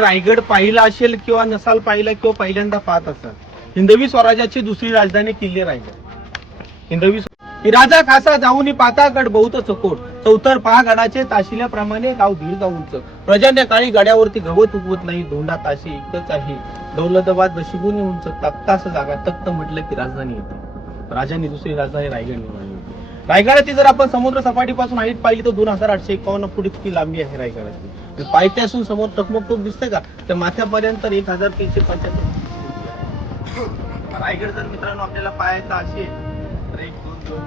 रायगड पाहिला असेल किंवा नसाल पाहिला किंवा पहिल्यांदा पाहत असाल हिंदवी स्वराज्याची दुसरी राजधानी किल्ले रायगड. हिंदवी राजा खासा जाऊन पातागड बहुत चकोट चौतर पहा गडाचे ताशिल्याप्रमाणे गाव धीर गाव प्रजाने काळी गड्यावरती गवत उगवत नाही धोंडा ताशी एकच आहे. दौलताबाद बशिगुनी उंच तख्तास जागा तख्त म्हटलं की राजधानी येते. राजाने दुसरी राजधानी रायगड निर्माण रायगडाची जर आपण समुद्र सपाटीपासून हाईट पाहिली तर दोन हजार आठशे एकावन्न फूट इतकी लांबी आहे रायगडाची. पायथ्या असून समोर टकमक टोक दिसते का? त्या माथ्यापर्यंत एक हजार तीनशे पंच्याहत्तर रायगड जर मित्रांनो आपल्याला पाहायचा असेल तर एक दोन दोन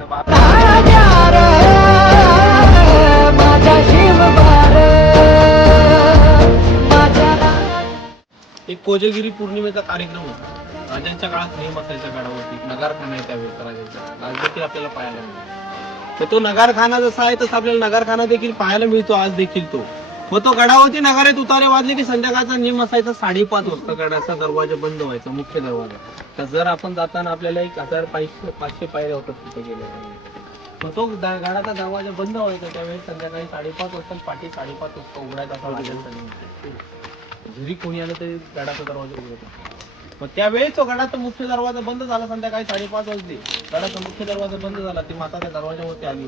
एक कोजगिरी पौर्णिमेचा कार्यक्रम होता. राजांच्या काळात नियम असायच्या काळावरती नगारखाना आहे त्यावेळेस राजांचा. आज देखील आपल्याला पाहायला मिळतो तर तो नगारखाना जसा आहे तसा आपल्याला नगारखाना देखील पाहायला मिळतो आज देखील तो. मग तो गडावरती नगारे उतारे वाजले की संध्याकाळचा नियम असायचा साडेपाच वाजता गडाचा दरवाजा बंद व्हायचा मुख्य दरवाजा तर जर आपण जाताना आपल्याला एक हजार पाचशे पाचशे पायऱ्या होतात तिथे गेल्या मग तो दा- गडाचा दरवाजा बंद व्हायचा त्यावेळी संध्याकाळी साडेपाच वाजता आणि पाठी साडेपाच वाजता उघडायचा असा राजांचा नियम. जरी कोणी आलं तरी गडाचा दरवाजा उघडत नाही. मग त्यावेळी तो गडाचा मुख्य दरवाजा बंद झाला संध्याकाळी साडेपाच वाजले. गडाचा मुख्य दरवाजा बंद झाला. ती माता त्या दरवाजावरती आली.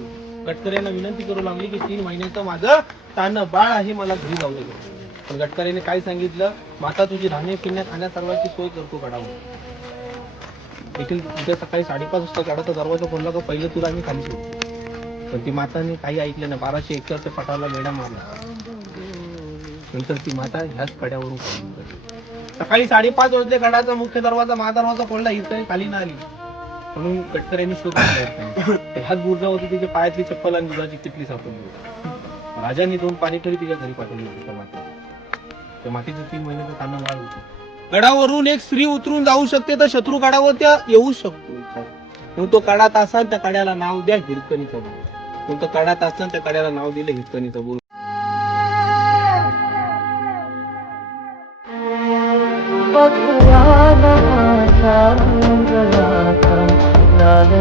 होती विनंती करू लागली की तीन महिन्याचं माझं तानं बाळ आहे मला घरी जाऊ दे. पण गटकऱ्याने काय सांगितलं? माता तुझी राहण्या पिण्या खाण्या सर्वांची सोय करतो गडावर देखील उद्या सकाळी साडेपाच वाजता गडाचा दरवाजा खोलला का पहिलं तुला आम्ही खाली सोडू. पण ती माताने काही ऐकलं नाही. बाराशे एकरच्या पटाला वेडा मारला. नंतर ती माता ह्याच कड्यावरून सकाळी साडेपाच वाजले गडाचा मुख्य दरवाजा महादरवाजा खोलला ही तरी खाली नाही आली म्हणून गडकऱ्यांनी शोध घेतला. ह्याच होती तिच्या पायातली चप्पल आणि दुधाची किटली सापडली होती. राजांनी दोन पाणी तरी तिच्या घरी पाठवली होती त्या मातीत. त्या मातीचं तीन महिन्याचं तांना मार होतं. गडावरून एक स्त्री उतरून जाऊ शकते तर शत्रू गडावर त्या येऊ शकतो. मग तो कडात असाल त्या कड्याला नाव द्या हिरकणीचा बोल. मग तो कडात असाल त्या कड्याला नाव दिलं हिरकणीचा बोल. பகுவான சாரங்களாக்கம் நான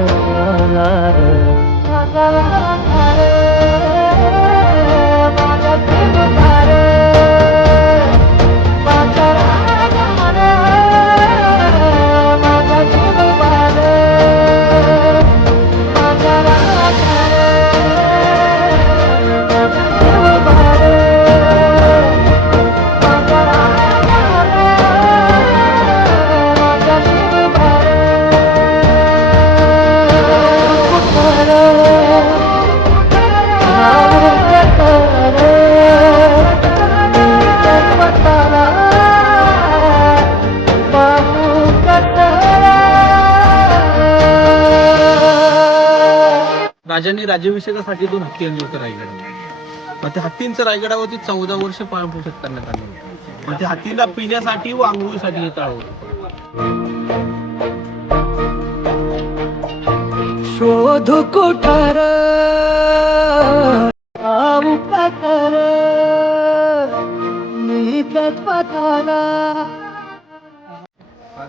राजांनी राज्याभिषेकासाठी दोन हत्ती आणले होते रायगडावर. मग त्या हत्तींचं रायगडावरती चौदा वर्ष पाळपोषण करण्यात आलं मग त्या हत्तींना पिण्यासाठी व आंघोळीसाठी हे तळ होतं. शोध कुठार?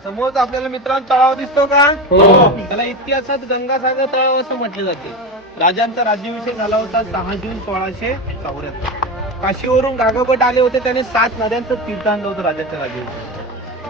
समोर आपल्याला मित्रांनो तळाव दिसतो का? त्याला इतिहासात गंगासागर तळाव असं म्हटले जाते. राजांचा राज्याभिषेक झाला होता सहा जून सोळाशे चौऱ्याहत्तर. काशीवरून गागाभट आले होते त्याने सात नद्यांचं तीर्थ आणलं होतं राजाच्या राज्याभिषेक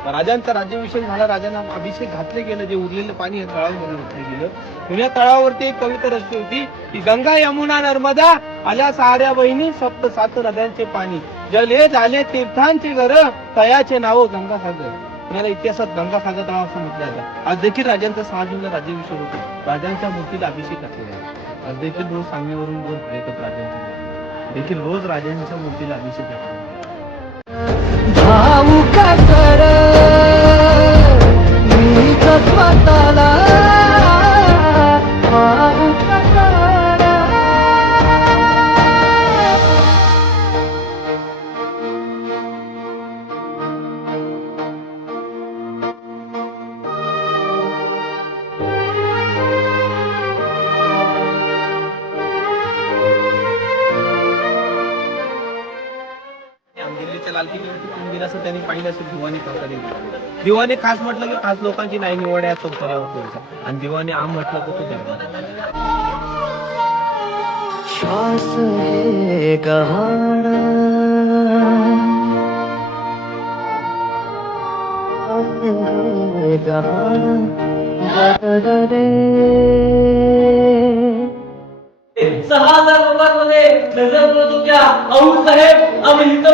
राजांचा राज्याभिषेक झाला राजांना अभिषेक घातले गेलं जे उरलेलं पाणी या तळावर घातलं गेलं. जुन्या तळावरती एक कविता रचली होती की गंगा यमुना नर्मदा आल्या साऱ्या बहिणी सप्त सात नद्यांचे पाणी. जल हे झाले तीर्थांचे घर तयाचे नाव गंगासागर. पुण्याला इतिहासात गंगासागर तळाव असं म्हटलं जातं? आज देखील राजांचा सहा जूनला राज्याभिषेक होतो. राजांच्या मूर्तीला अभिषेक घातलेला आहे. देखील रोज सांगण्यावरून रोज भेटत राजांची देखील रोज राजांच्या मूर्तीला अभिषेक करतो असं पाहिलं असेल दिवाणी प्रकारे दिवाणी खास म्हटलं की खास लोकांची नाही निवड आहे पोहोचा आणि दिवाणी आम म्हटलं तर तो श्वास हे गहाण. हे सहा हजार लोकांमध्ये नजर तुमच्या और साहेब. आम्ही हिंदू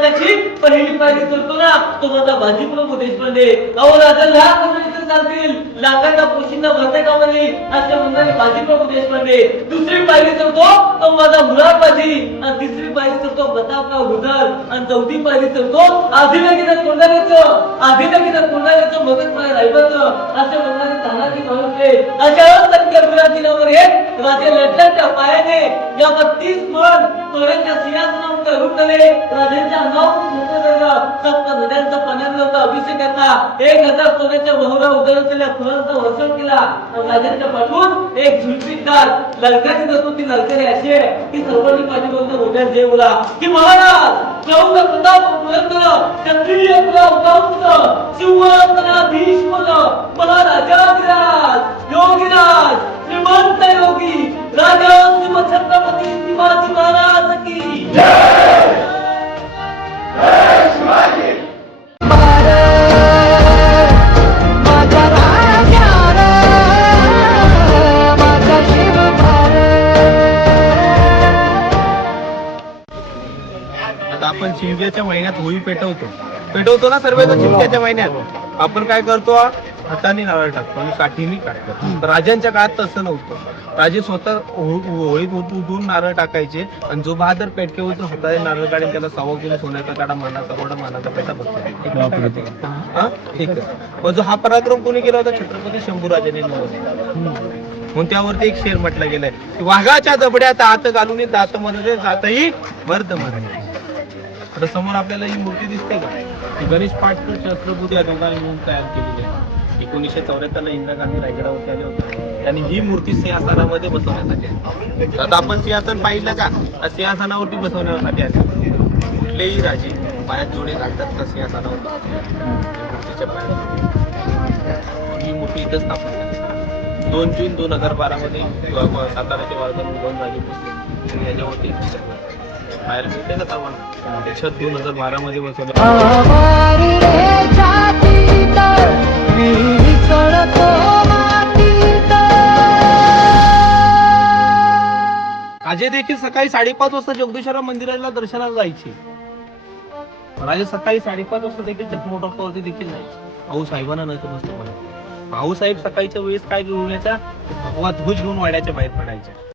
त्याची पहिली पायरी करतो ना तो माझा भाजी प्रभू देशपांडे अहो राजा लहान मुलं इथे चालतील. लाखांना पोशींना भरते का म्हणे? अशा म्हणणारे भाजी प्रभू देशपांडे दुसरी पायरी करतो तो माझा मुराद आणि तिसरी पायरी करतो प्रतापराव गुजर आणि चौथी पायरी करतो आदिलगीत कोंडाण्याचं आदिलगीत कोंडाण्याचं मगत माझ्या रायबाचं असे म्हणणारे तानाजी माणूसले अशा असंख्य गुलाबीनावर एक राजे लढल्याच्या पायाने या बत्तीस मन तोऱ्यांच्या सिंहासनावर रुकले राजांच्या नाव सप्त नद्यांचा पाण्याचा होता अभिषेकाचा एक हजार सोन्याच्या बहुरा उधळलेल्या फुलांचा केला. राजांच्या पाठवून एक झुलपीदार ललकारी नसून ती ललकारी अशी आहे की सर्वांनी माझी होण्यास जे बोला की महाराज प्रौढ प्रताप पुरंदर क्षत्रिय कुला शिमग्याच्या महिन्यात होळी पेटवतो. पेटवतो ना सर्व शिमग्याच्या महिन्यात. आपण काय करतो हाताने नारळ टाकतो आणि काठीने काढतो राजांच्या काळात तसं नव्हतं. राजे स्वतः हो- होळीत उतरून नारळ टाकायचे आणि जो बहादर पेटकेवर होता नारळ काढून त्याला सव्वा किलो सोन्याचा काढा मानाचा गोडा मानाचा पेटा बघतो हा ठीक आहे. मग जो हा पराक्रम कोणी केला होता? छत्रपती शंभूराजांनी म्हणून त्यावरती एक शेर म्हटलं गेलाय. वाघाच्या जबड्यात आत घालून दात मध्ये जातही वर्धमध्ये आता समोर आपल्याला ही मूर्ती दिसते का? ही गणेश पाटकर छत्रपती या दोघांनी मिळून तयार केलेली आहे. एकोणीसशे चौऱ्याहत्तरला इंदिरा गांधी रायगडावरती आले होते. त्यांनी ही मूर्ती सिंहासनामध्ये बसवण्यासाठी आहे आता आपण सिंहासन पाहिलं का? सिंहासनावरती बसवण्यासाठी आहे कुठलेही राजे पायात जोडे लागतात का सिंहासनावर मूर्तीच्या पायात ही मूर्ती इथं स्थापन झाली. दोन जून दोन हजार बारामध्ये साताराचे वारकरी दोन राजे बसले. आणि याच्यावरती बाहेर भेटते ना सामान देशात दोन हजार बारा मध्ये बसवलं. अजय देखील सकाळी साडेपाच वाजता जगदीश्वरा मंदिराला दर्शनाला जायचे. राजे सकाळी साडेपाच वाजता देखील चक्मोटॉकवरती देखील जायचे. भाऊ साहेबांना नसतं नसतं मला भाऊ साहेब सकाळच्या वेळेस काय घेऊन यायचा? भगवा ध्वज घेऊन वाड्याच्या बाहेर पडायचे.